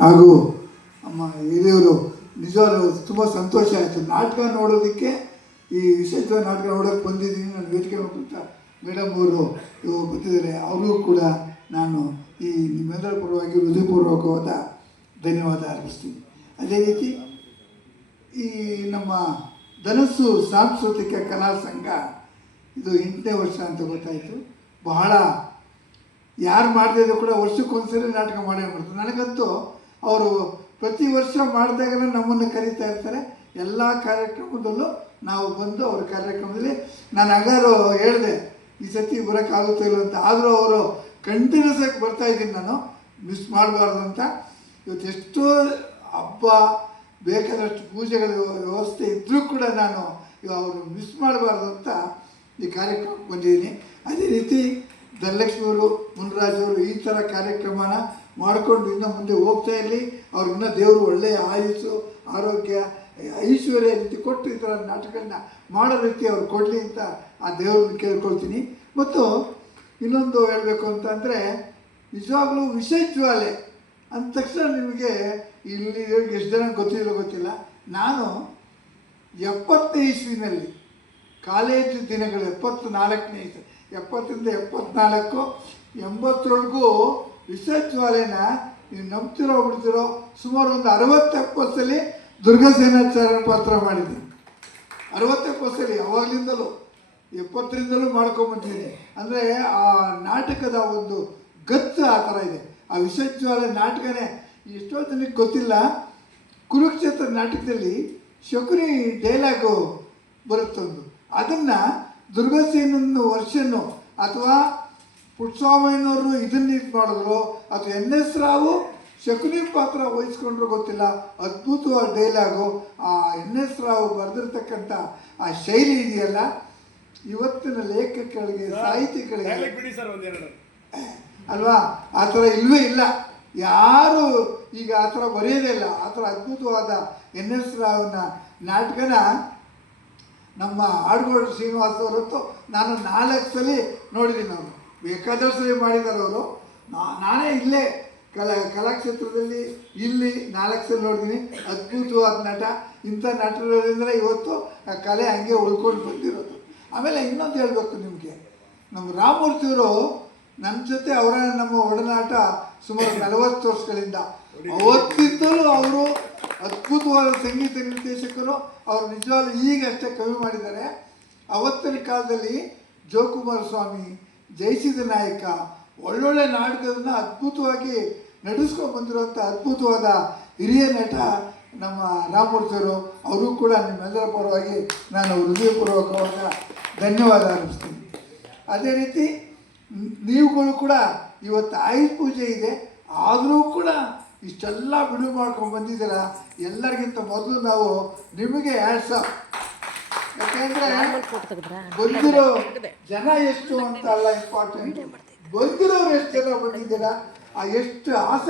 ಹಾಗೂ ಅಮ್ಮ ಹಿರಿಯವರು ನಿಜವಾಗ್ಲೂ ತುಂಬ ಸಂತೋಷ ಆಯಿತು. ನಾಟಕ ನೋಡೋದಕ್ಕೆ ಈ ವಿಶೇಷವಾದ ನಾಟಕ ನೋಡೋಕ್ಕೆ ಬಂದಿದ್ದೀನಿ. ನಾನು ವೇದಿಕೆ ಹೋಗ್ಬಿಟ್ಟ ಮೇಡಮ್ ಅವರು ಬಂದಿದ್ದಾರೆ. ಅವ್ರಿಗೂ ಕೂಡ ನಾನು ಈ ನಿಮ್ಮೆಲ್ಲರ ಪರವಾಗಿ ಹೃದಯಪೂರ್ವಕವಾದ ಧನ್ಯವಾದ ಅರ್ಪಿಸ್ತೀನಿ. ಅದೇ ರೀತಿ ಈ ನಮ್ಮ ಧನಸ್ಸು ಸಾಂಸ್ಕೃತಿಕ ಕಲಾ ಸಂಘ ಇದು 8ನೇ ವರ್ಷ ಅಂತ ಗೊತ್ತಾಯಿತು. ಬಹಳ ಯಾರು ಮಾಡದಿದ್ರು ಕೂಡ ವರ್ಷಕ್ಕೊಂದ್ಸರಿ ನಾಟಕ ಮಾಡೇ ಮಾಡ್ತಾರೆ. ನನಗಂತೂ ಅವರು ಪ್ರತಿ ವರ್ಷ ಮಾಡಿದಾಗ ನಮ್ಮನ್ನು ಕರೀತಾ ಇರ್ತಾರೆ. ಎಲ್ಲ ಕಾರ್ಯಕ್ರಮದಲ್ಲೂ ನಾವು ಬಂದು ಅವ್ರ ಕಾರ್ಯಕ್ರಮದಲ್ಲಿ ನಾನು ಆಗಾರು ಹೇಳಿದೆ ಈ ಸತಿ ಬರೋಕ್ಕಾಗುತ್ತೋ ಇಲ್ಲ ಅಂತ. ಆದರೂ ಅವರು ಕಂಟಿನ್ಯೂಸ್ ಆಗಿ ಬರ್ತಾಯಿದ್ದೀನಿ, ನಾನು ಮಿಸ್ ಮಾಡಬಾರ್ದು ಅಂತ. ಇವತ್ತು ಎಷ್ಟೋ ಹಬ್ಬ ಬೇಕಾದಷ್ಟು ಪೂಜೆಗಳ ವ್ಯವಸ್ಥೆ ಇದ್ದರೂ ಕೂಡ ನಾನು ಅವರು ಮಿಸ್ ಮಾಡಬಾರ್ದು ಅಂತ ಈ ಕಾರ್ಯಕ್ರಮಕ್ಕೆ ಬಂದಿದ್ದೀನಿ. ಅದೇ ರೀತಿ ಧನಲಕ್ಷ್ಮಿಯವರು, ಮುನ್ರಾಜವರು ಈ ಥರ ಕಾರ್ಯಕ್ರಮನ ಮಾಡಿಕೊಂಡು ಇನ್ನೂ ಮುಂದೆ ಹೋಗ್ತಾ ಇರಲಿ. ಅವ್ರಿಗಿನ್ನ ದೇವರು ಒಳ್ಳೆಯ ಆಯುಸ್ಸು, ಆರೋಗ್ಯ, ಐಶ್ವರ್ಯ ರೀತಿ ಕೊಟ್ಟು ಈ ಥರ ನಾಟಕಗಳನ್ನ ಮಾಡೋ ರೀತಿ ಅವ್ರು ಕೊಡಲಿ ಅಂತ ಆ ದೇವ್ರನ್ನ ಕೇಳ್ಕೊಳ್ತೀನಿ. ಮತ್ತು ಇನ್ನೊಂದು ಹೇಳಬೇಕು ಅಂತಂದರೆ, ನಿಜವಾಗ್ಲೂ ವಿಷಜ್ವಾಲೆ ಅಂದ ತಕ್ಷಣ ನಿಮಗೆ ಇಲ್ಲಿ ಎಷ್ಟು ಜನ ಗೊತ್ತಿಲ್ಲ. ನಾನು 70ನೇ ಇಸ್ವಿನಲ್ಲಿ ಕಾಲೇಜು ದಿನಗಳು 74ನೇ ಇಸ್ವಿ, 70ರಿಂದ 74, 80ರವರೆಗೂ ವಿಷಜ್ವಾಲೆನ ನೀವು ನಂಬ್ತಿರೋ ಬಿಡ್ತಿರೋ ಸುಮಾರು ಒಂದು 60-70 ಸಲ ದುರ್ಗಸೇನಾಚಾರ್ಯ ಪಾತ್ರ ಮಾಡಿದ್ದೀನಿ. 60-70 ಸಲ ಅವಾಗಲಿಂದಲೂ 70ರಿಂದಲೂ ಮಾಡ್ಕೊಂಬಂದಿದ್ದೀನಿ. ಅಂದರೆ ಆ ನಾಟಕದ ಒಂದು ಗತ್ತು ಆ ಥರ ಇದೆ. ಆ ವಿಷಜ್ವಾಲೆ ನಾಟಕನೇ ಎಷ್ಟೋ ಜನಕ್ಕೆ ಗೊತ್ತಿಲ್ಲ. ಕುರುಕ್ಷೇತ್ರ ನಾಟಕದಲ್ಲಿ ಶಕುನಿ ಡೈಲಾಗು ಬರುತ್ತೊಂದು, ಅದನ್ನು ದುರ್ಗಸೇನನ್ನು ವರ್ಷನು ಅಥವಾ ಪುಟ್ಟಸ್ವಾಮಯ್ಯನವರು ಇದನ್ನು ಇದು ಮಾಡಿದ್ರು ಅಥವಾ NS ರಾವು ಶಕುನಿ ಪಾತ್ರ ವಹಿಸ್ಕೊಂಡ್ರು ಗೊತ್ತಿಲ್ಲ. ಅದ್ಭುತವಾದ ಡೈಲಾಗು. ಆ NS ರಾವು ಬರೆದಿರ್ತಕ್ಕಂಥ ಆ ಶೈಲಿ ಇದೆಯಲ್ಲ, ಇವತ್ತಿನ ಲೇಖಕಗಳಿಗೆ, ಸಾಹಿತಿಗಳಿಗೆ ಅಲ್ವಾ, ಆ ಥರ ಇಲ್ಲವೇ ಇಲ್ಲ. ಯಾರು ಈಗ ಆ ಥರ ಬರೆಯೋದೇ ಇಲ್ಲ. ಆ ಥರ ಅದ್ಭುತವಾದ NS ರಾವ್ನ ನಾಟಕನ ನಮ್ಮ ಆಡುಗೋಡು ಶ್ರೀನಿವಾಸ್ ಅವರಂತೂ ನಾನು 4 ಸಲ ನೋಡಿದ್ದೀನಿ. ಅವರು ಬೇಕಾದಷ್ಟು ಸಲ ಮಾಡಿದ್ದಾರೆ. ಅವರು ನಾನೇ ಇಲ್ಲೇ ಕಲಾಕ್ಷೇತ್ರದಲ್ಲಿ ಇಲ್ಲಿ 4 ಸಲ ನೋಡಿದ್ದೀನಿ. ಅದ್ಭುತವಾದ ನಟ. ಇಂಥ ನಟರಿಂದ ಇವತ್ತು ಆ ಕಲೆ ಹಂಗೆ ಉಳ್ಕೊಂಡು ಬಂದಿರೋದು. ಆಮೇಲೆ ಇನ್ನೊಂದು ಹೇಳಬೇಕು ನಿಮಗೆ, ನಮ್ಮ ರಾಮಮೂರ್ತಿಯವರು ನನ್ನ ಜೊತೆ ಅವರ ನಮ್ಮ ಒಡನಾಟ ಸುಮಾರು 40 ವರ್ಷಗಳಿಂದ. ಅವತ್ತಿದ್ದಲೂ ಅವರು ಅದ್ಭುತವಾದ ಸಂಗೀತ ನಿರ್ದೇಶಕರು. ಅವರು ನಿಜವಾಗ್ಲೂ ಈಗ ಅಷ್ಟೇ ಕವಿ ಮಾಡಿದ್ದಾರೆ. ಅವತ್ತಿನ ಕಾಲದಲ್ಲಿ ಜೋಕುಮಾರ ಸ್ವಾಮಿ, ಜಯಸಿದ್ಧ ನಾಯಕ ಒಳ್ಳೊಳ್ಳೆ ನಾಟಕವನ್ನು ಅದ್ಭುತವಾಗಿ ನಡೆಸ್ಕೊಂಡು ಬಂದಿರುವಂಥ ಅದ್ಭುತವಾದ ಹಿರಿಯ ನಟ ನಮ್ಮ ರಾಮಮೂರ್ತಿಯವರು. ಅವರು ಕೂಡ ನಿಮ್ಮೆಲ್ಲರ ಪರವಾಗಿ ನಾನು ಹೃದಯಪೂರ್ವಕವಾದ ಧನ್ಯವಾದ ಅರ್ಪಿಸ್ತೀನಿ. ಅದೇ ರೀತಿ ನೀವುಗಳು ಕೂಡ ಇವತ್ತು ಆಯುಧ ಪೂಜೆ ಇದೆ, ಆದರೂ ಕೂಡ ಇಷ್ಟೆಲ್ಲ ಬಿಡುವು ಮಾಡ್ಕೊಂಡು ಬಂದಿದ್ದೀರ. ಎಲ್ಲರಿಗಿಂತ ಮೊದಲು ನಾವು ನಿಮಗೆ ಹ್ಯಾಟ್ಸ್ ಆಫ್. ಯಾಕೆಂದರೆ ಬಂದಿರೋ ಜನ ಎಷ್ಟು ಅಂತ ಅಲ್ಲ ಇಂಪಾರ್ಟೆಂಟ್, ಬಂದಿರೋರು ಎಷ್ಟು ಜನ ಬಂದಿದ್ದೀರಾ, ಆ ಎಷ್ಟು ಆಸೆ